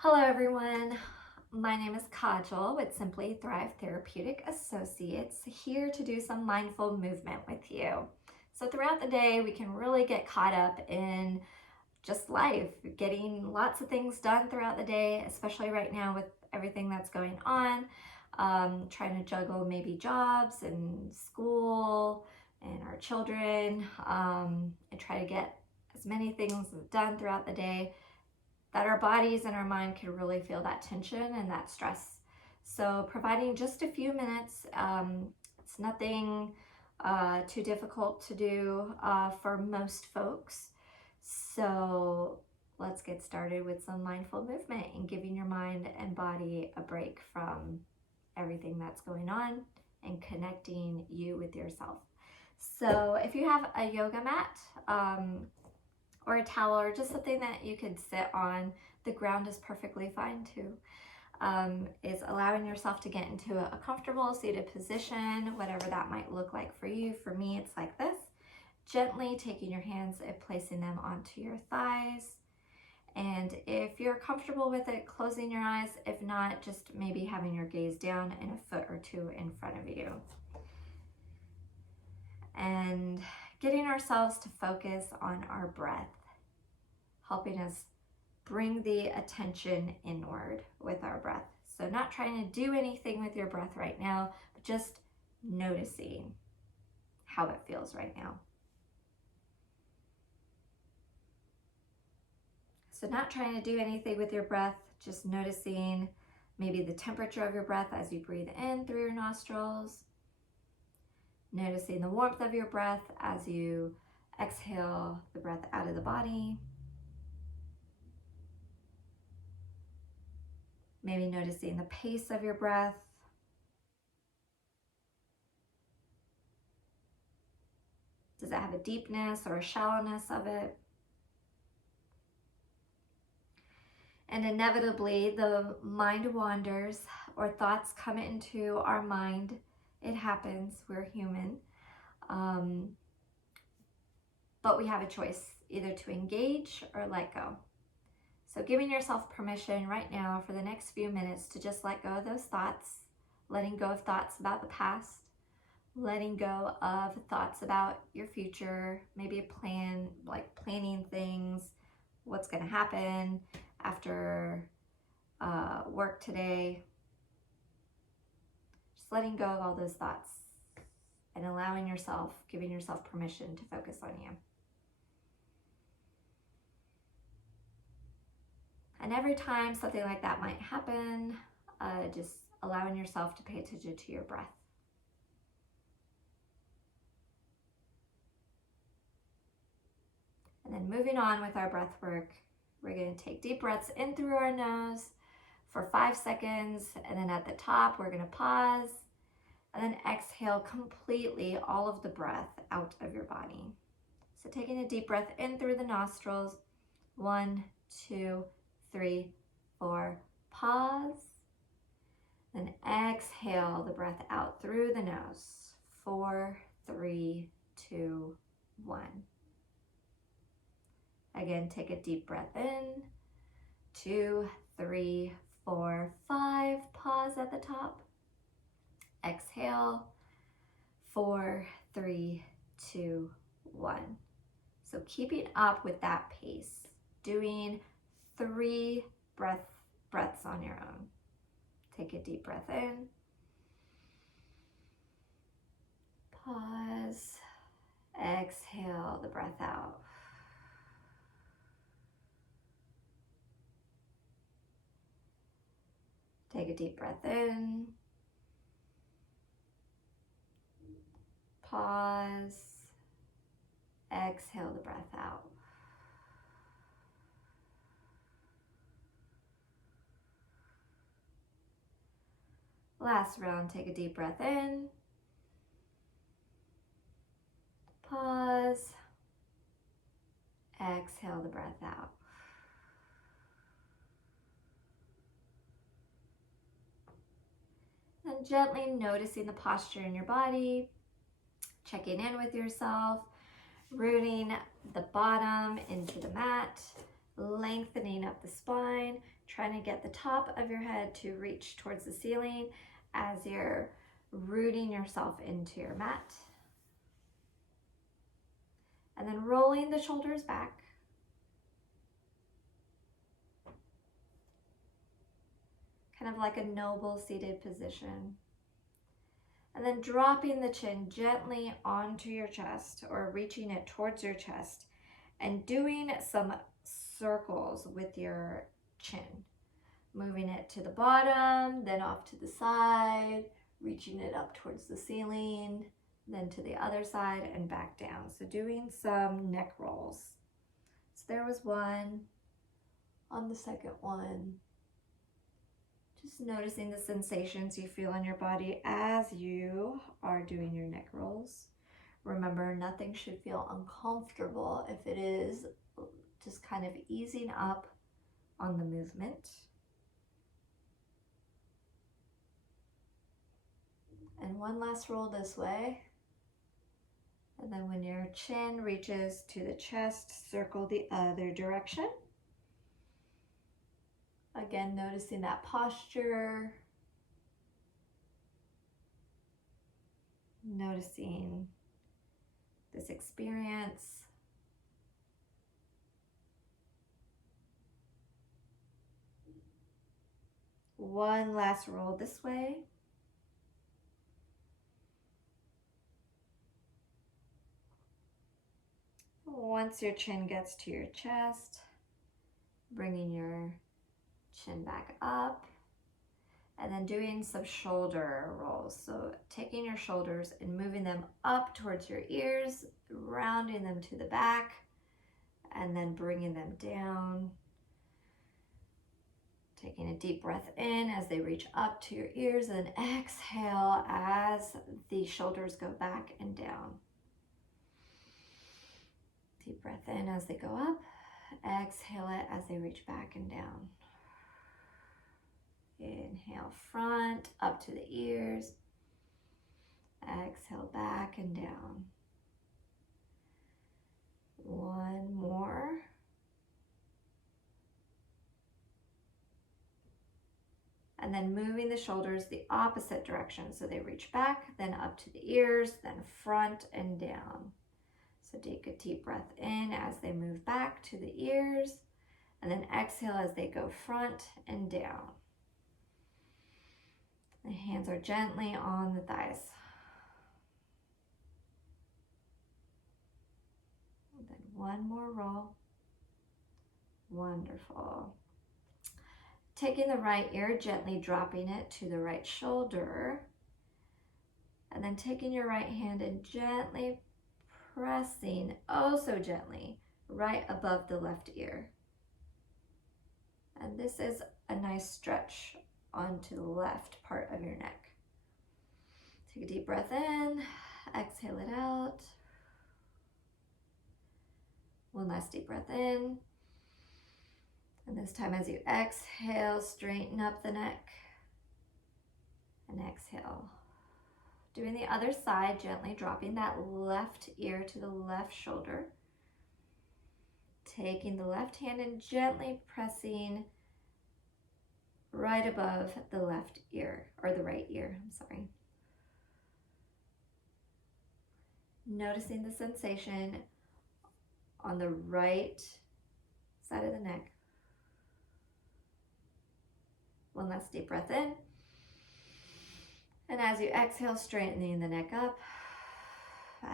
Hello everyone, my name is Kajal with Simply Thrive Therapeutic Associates, here to do some mindful movement with you. So throughout the day, we can really get caught up in just life, getting lots of things done throughout the day, especially right now with everything that's going on, trying to juggle maybe jobs and school and our children, and try to get as many things done throughout the day that our bodies and our mind can really feel that tension and that stress. So providing just a few minutes, it's nothing too difficult to do for most folks. So let's get started with some mindful movement and giving your mind and body a break from everything that's going on and connecting you with yourself. So if you have a yoga mat, or a towel or just something that you could sit on, the ground is perfectly fine too. Is allowing yourself to get into a comfortable seated position, whatever that might look like for you. For me, it's like this. Gently taking your hands and placing them onto your thighs. And if you're comfortable with it, closing your eyes. If not, just maybe having your gaze down and a foot or two in front of you. And getting ourselves to focus on our breath, helping us bring the attention inward with our breath. So not trying to do anything with your breath right now, but just noticing how it feels right now. So not trying to do anything with your breath, just noticing maybe the temperature of your breath as you breathe in through your nostrils. Noticing the warmth of your breath as you exhale the breath out of the body. Maybe noticing the pace of your breath. Does it have a deepness or a shallowness of it? And inevitably, the mind wanders or thoughts come into our mind. It happens, we're human. But we have a choice, either to engage or let go. So giving yourself permission right now for the next few minutes to just let go of those thoughts, letting go of thoughts about the past, letting go of thoughts about your future, maybe a plan, like planning things, what's going to happen after work today. Just letting go of all those thoughts and allowing yourself, giving yourself permission to focus on you. And every time something like that might happen, just allowing yourself to pay attention to your breath. And then moving on with our breath work, we're going to take deep breaths in through our nose for 5 seconds. And then at the top, we're going to pause and then exhale completely all of the breath out of your body. So taking a deep breath in through the nostrils, 1, 2, 3, 4, pause. Then exhale the breath out through the nose, 4, 3, 2, 1. Again, take a deep breath in, 2, 3, 4, 5, pause at the top. Exhale, 4, 3, 2, 1. So keeping up with that pace, doing 3 breaths on your own. Take a deep breath in, pause, exhale the breath out. Take a deep breath in, pause, exhale the breath out. Last round, take a deep breath in, pause, exhale the breath out. And gently noticing the posture in your body, checking in with yourself, rooting the bottom into the mat, lengthening up the spine, trying to get the top of your head to reach towards the ceiling as you're rooting yourself into your mat. And then rolling the shoulders back. Kind of like a noble seated position. And then dropping the chin gently onto your chest or reaching it towards your chest and doing some circles with your chin. Moving it to the bottom, then off to the side, reaching it up towards the ceiling, then to the other side and back down. So doing some neck rolls. So there was one. On the second one, just noticing the sensations you feel in your body as you are doing your neck rolls. Remember, nothing should feel uncomfortable. If it is, just kind of easing up on the movement. And one last roll this way. And then when your chin reaches to the chest, circle the other direction. Again, noticing that posture. Noticing this experience. One last roll this way. Once your chin gets to your chest, bringing your chin back up, and then doing some shoulder rolls. So taking your shoulders and moving them up towards your ears, rounding them to the back, and then bringing them down. Taking a deep breath in as they reach up to your ears, and exhale as the shoulders go back and down. Deep breath in as they go up. Exhale it as they reach back and down. Inhale, front, up to the ears. Exhale, back and down. One more. And then moving the shoulders the opposite direction. So they reach back, then up to the ears, then front and down. So take a deep breath in as they move back to the ears, and then exhale as they go front and down. The hands are gently on the thighs. And then one more roll. Wonderful. Taking the right ear, gently dropping it to the right shoulder, and then taking your right hand and gently pressing, oh so gently, right above the left ear. And this is a nice stretch onto the left part of your neck. Take a deep breath in, exhale it out. One last deep breath in. And this time as you exhale, straighten up the neck. And exhale. Doing the other side, gently dropping that left ear to the left shoulder. Taking the left hand and gently pressing right above the left ear, or the right ear, I'm sorry. Noticing the sensation on the right side of the neck. One last deep breath in. And as you exhale, straightening the neck up,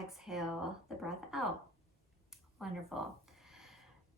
exhale the breath out. Wonderful.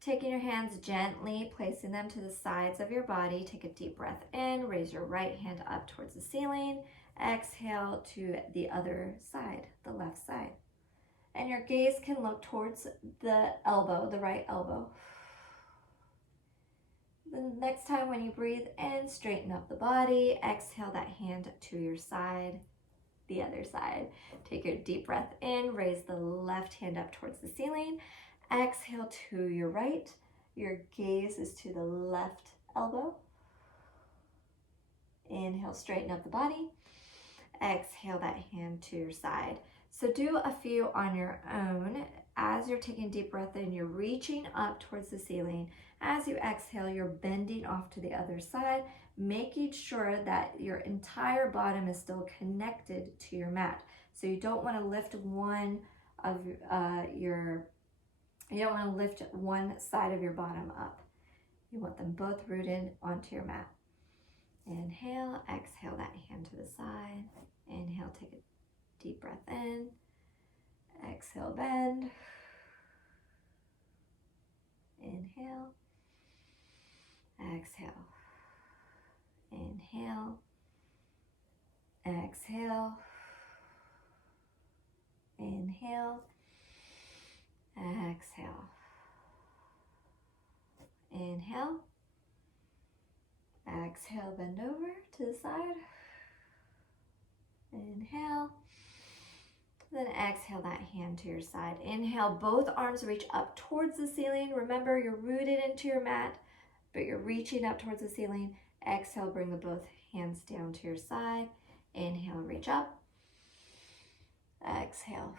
Taking your hands gently, placing them to the sides of your body. Take a deep breath in, raise your right hand up towards the ceiling. Exhale to the other side, the left side. And your gaze can look towards the elbow, the right elbow. The next time when you breathe in, straighten up the body. Exhale that hand to your side, the other side. Take a deep breath in, raise the left hand up towards the ceiling. Exhale to your right. Your gaze is to the left elbow. Inhale, straighten up the body. Exhale that hand to your side. So do a few on your own. As you're taking a deep breath in, you're reaching up towards the ceiling. As you exhale, you're bending off to the other side, making sure that your entire bottom is still connected to your mat. So you don't want to lift one side of your bottom up. You want them both rooted onto your mat. Inhale, exhale that hand to the side. Inhale, take a deep breath in. Exhale, bend. Inhale. Exhale. Inhale. Exhale. Inhale. Exhale. Inhale. Exhale, bend over to the side. Inhale. Then exhale that hand to your side. Inhale, both arms reach up towards the ceiling. Remember, you're rooted into your mat, but you're reaching up towards the ceiling. Exhale, bring the both hands down to your side. Inhale, reach up. Exhale.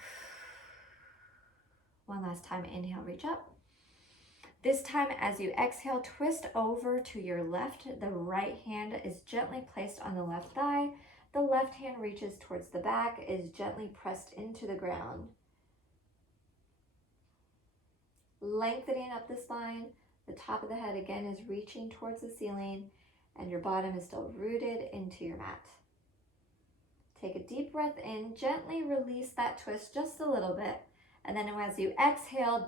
One last time, inhale, reach up. This time, as you exhale, twist over to your left. The right hand is gently placed on the left thigh. The left hand reaches towards the back, is gently pressed into the ground. Lengthening up the spine. The top of the head again is reaching towards the ceiling, and your bottom is still rooted into your mat. Take a deep breath in, gently release that twist just a little bit, and then as you exhale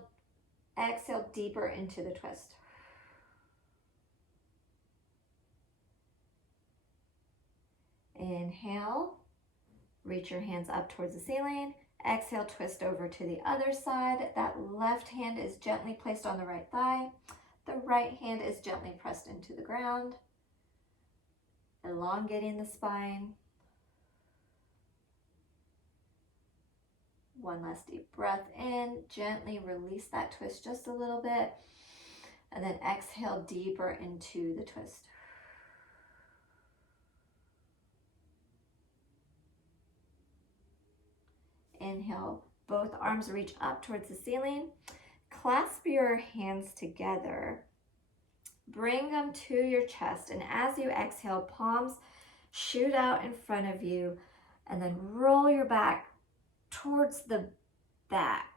deeper into the twist. Inhale, reach your hands up towards the ceiling. Exhale, twist over to the other side. That left hand is gently placed on the right thigh. The right hand is gently pressed into the ground, elongating the spine. One last deep breath in, gently release that twist just a little bit, and then exhale deeper into the twist. Inhale, both arms reach up towards the ceiling. Clasp your hands together. Bring them to your chest, and as you exhale, palms shoot out in front of you, and then roll your back towards the back.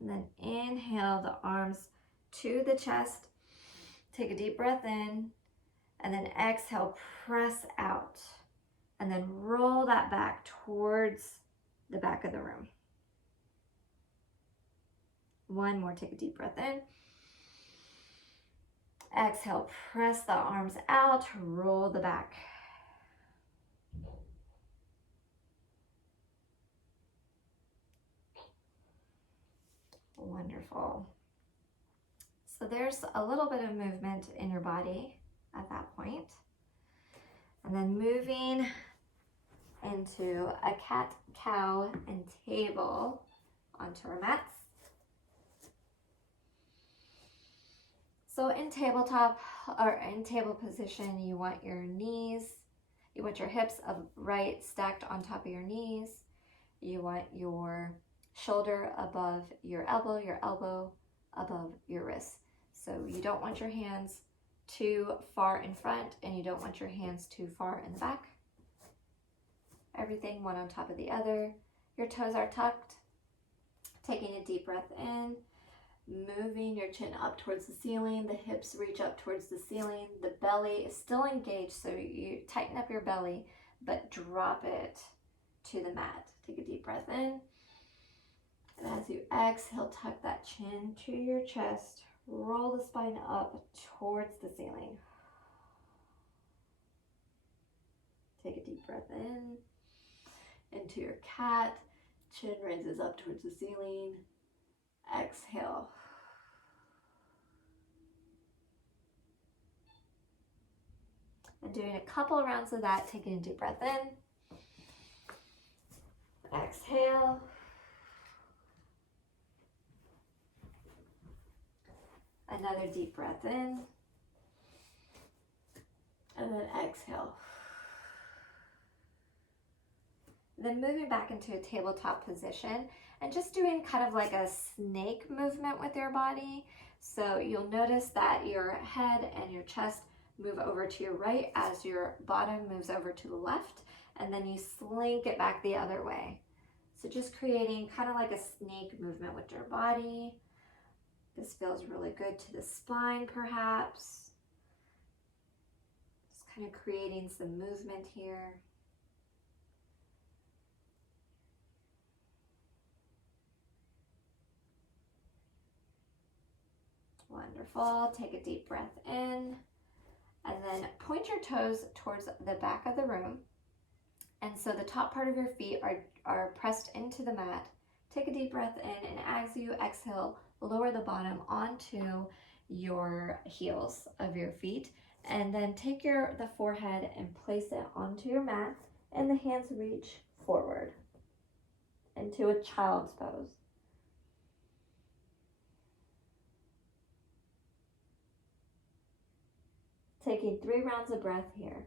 And then inhale the arms to the chest. Take a deep breath in, and then exhale, press out, and then roll that back towards the back of the room. One more, take a deep breath in. Exhale, press the arms out, roll the back. Wonderful. So there's a little bit of movement in your body at that point. And then moving into a cat, cow, and table onto our mats. So in tabletop or in table position, you want your hips upright, stacked on top of your knees. You want your shoulder above your elbow above your wrist. So you don't want your hands too far in front, and you don't want your hands too far in the back. Everything one on top of the other. Your toes are tucked. Taking a deep breath in, moving your chin up towards the ceiling. The hips reach up towards the ceiling. The belly is still engaged, so you tighten up your belly, but drop it to the mat. Take a deep breath in. And as you exhale, tuck that chin to your chest. Roll the spine up towards the ceiling. Take a deep breath in. Into your cat. Chin raises up towards the ceiling. Exhale. And doing a couple rounds of that, taking a deep breath in. Exhale. Another deep breath in. And then exhale. Then moving back into a tabletop position and just doing kind of like a snake movement with your body. So you'll notice that your head and your chest move over to your right as your bottom moves over to the left, and then you slink it back the other way. So just creating kind of like a snake movement with your body. This feels really good to the spine perhaps. Just kind of creating some movement here. Wonderful. Take a deep breath in and then point your toes towards the back of the room. And so the top part of your feet are pressed into the mat. Take a deep breath in, and as you exhale, lower the bottom onto your heels of your feet. And then take the forehead and place it onto your mat, and the hands reach forward into a child's pose. Taking 3 rounds of breath here.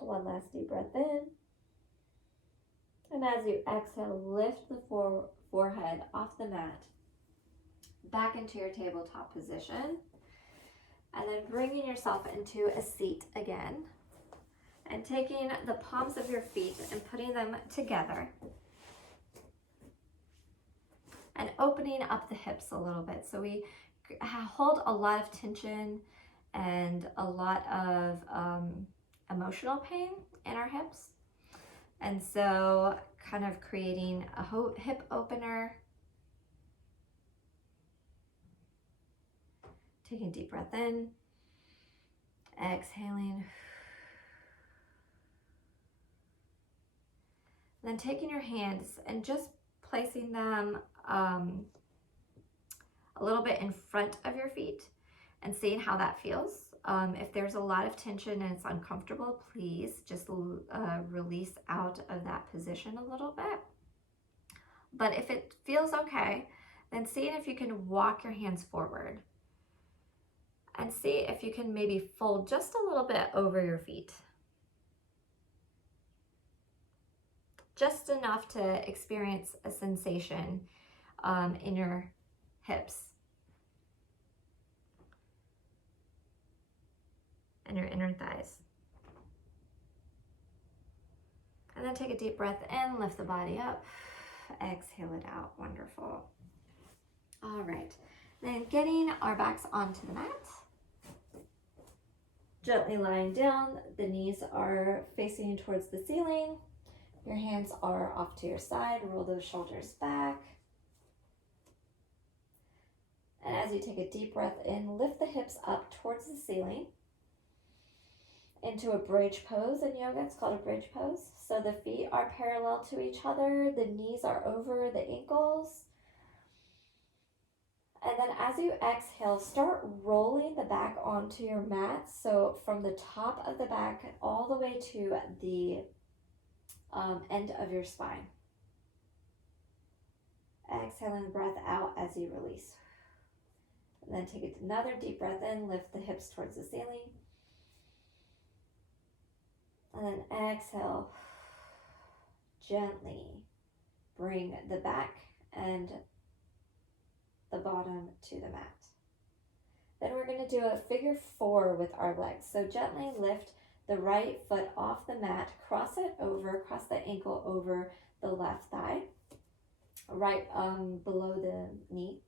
One last deep breath in. And as you exhale, lift the forehead off the mat, back into your tabletop position, and then bringing yourself into a seat again, and taking the palms of your feet and putting them together, and opening up the hips a little bit. So we hold a lot of tension and a lot of emotional pain in our hips. And so kind of creating a hip opener. Taking a deep breath in, exhaling. Then taking your hands and just placing them a little bit in front of your feet and seeing how that feels. If there's a lot of tension and it's uncomfortable, please just release out of that position a little bit. But if it feels okay, then seeing if you can walk your hands forward and see if you can maybe fold just a little bit over your feet. Just enough to experience a sensation in your hips and your inner thighs. And then take a deep breath in, lift the body up, exhale it out. Wonderful. All right, then getting our backs onto the mat. Gently lying down, the knees are facing towards the ceiling. Your hands are off to your side, roll those shoulders back. And as you take a deep breath in, lift the hips up towards the ceiling into a bridge pose. In yoga, it's called a bridge pose. So the feet are parallel to each other, the knees are over the ankles. And then as you exhale, start rolling the back onto your mat. So from the top of the back all the way to the end of your spine. Exhaling the breath out as you release. And then take another deep breath in, lift the hips towards the ceiling. And then exhale, gently bring the back and the bottom to the mat. Then we're going to do a figure 4 with our legs. So gently lift the right foot off the mat, cross the ankle over the left thigh, right below the knee.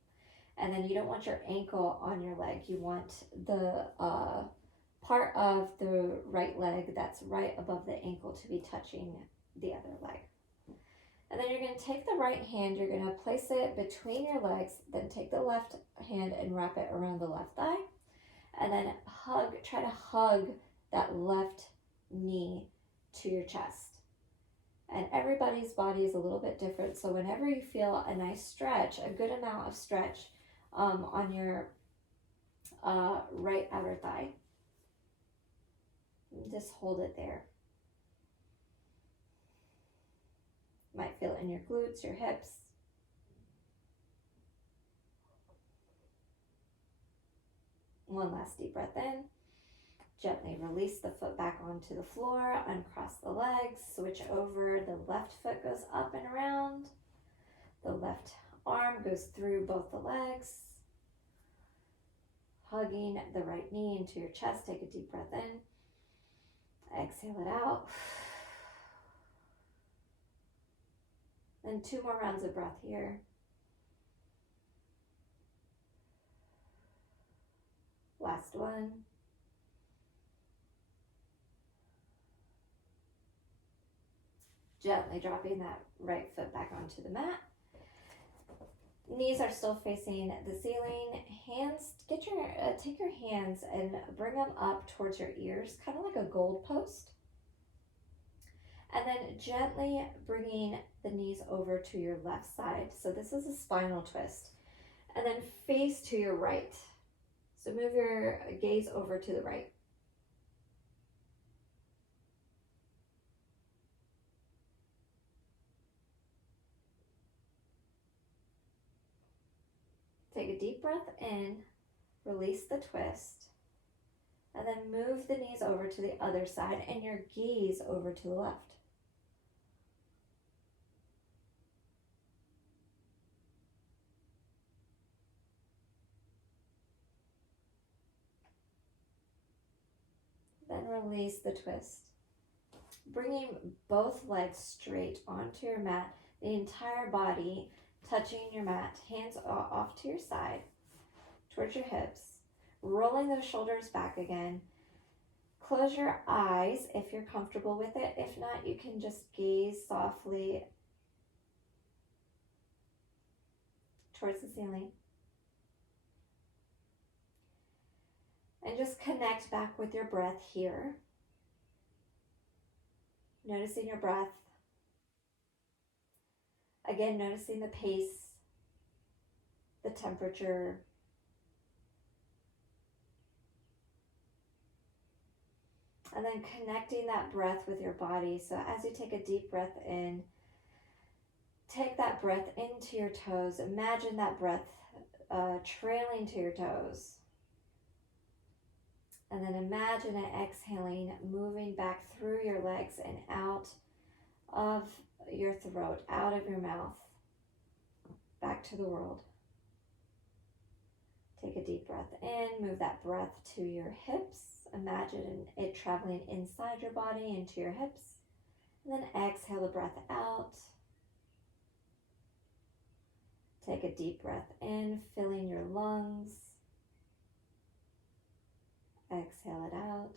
And then you don't want your ankle on your leg. You want the part of the right leg that's right above the ankle to be touching the other leg. And then you're going to take the right hand, you're going to place it between your legs, then take the left hand and wrap it around the left thigh. And then try to hug that left knee to your chest. And everybody's body is a little bit different. So whenever you feel a nice stretch, a good amount of stretch on your right outer thigh, just hold it there. Might feel it in your glutes, your hips. One last deep breath in. Gently release the foot back onto the floor, uncross the legs, switch over. The left foot goes up and around. The left arm goes through both the legs. Hugging the right knee into your chest. Take a deep breath in. Exhale it out. And 2 more rounds of breath here. Last one. Gently dropping that right foot back onto the mat. Knees are still facing the ceiling. Hands, take your hands and bring them up towards your ears, kind of like a gold post. And then gently bringing the knees over to your left side. So this is a spinal twist. And then face to your right. So move your gaze over to the right. Take a deep breath in, release the twist, and then move the knees over to the other side and your gaze over to the left. Then release the twist. Bringing both legs straight onto your mat, the entire body touching your mat, hands off to your side, towards your hips, rolling those shoulders back again. Close your eyes if you're comfortable with it. If not, you can just gaze softly towards the ceiling. And just connect back with your breath here. Noticing your breath. Again, noticing the pace, the temperature. And then connecting that breath with your body. So as you take a deep breath in, take that breath into your toes. Imagine that breath trailing to your toes. And then imagine it exhaling, moving back through your legs and out of your throat, out of your mouth, back to the world. Take a deep breath in, move that breath to your hips. Imagine it traveling inside your body into your hips. And then exhale the breath out. Take a deep breath in, filling your lungs. Exhale it out.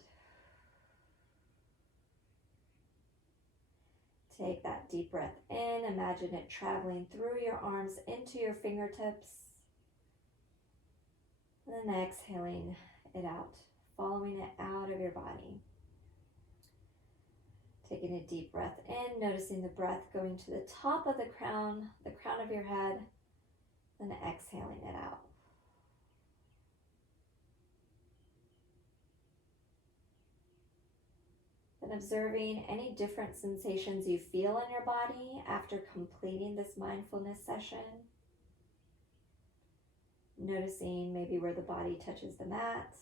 Take that deep breath in. Imagine it traveling through your arms into your fingertips. And then exhaling it out, following it out of your body. Taking a deep breath in, noticing the breath going to the top of the crown of your head, then exhaling it out. And observing any different sensations you feel in your body after completing this mindfulness session. Noticing maybe where the body touches the mat.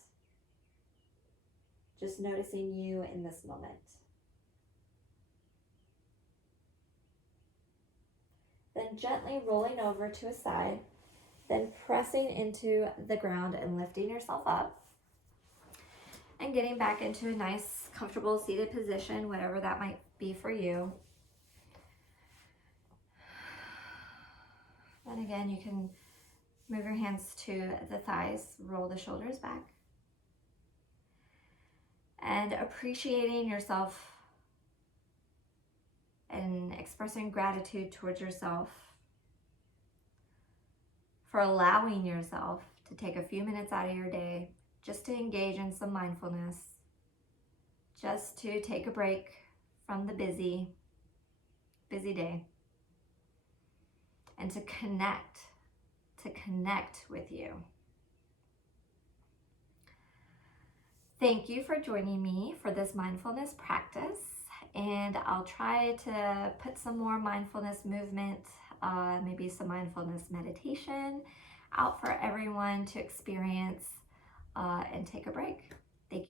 Just noticing you in this moment. Then gently rolling over to a side, then pressing into the ground and lifting yourself up. And getting back into a nice, comfortable seated position, whatever that might be for you. And again, you can move your hands to the thighs, roll the shoulders back. And appreciating yourself and expressing gratitude towards yourself for allowing yourself to take a few minutes out of your day just to engage in some mindfulness, just to take a break from the busy day, and to connect with you. Thank you for joining me for this mindfulness practice, and I'll try to put some more mindfulness movement, maybe some mindfulness meditation out for everyone to experience and take a break.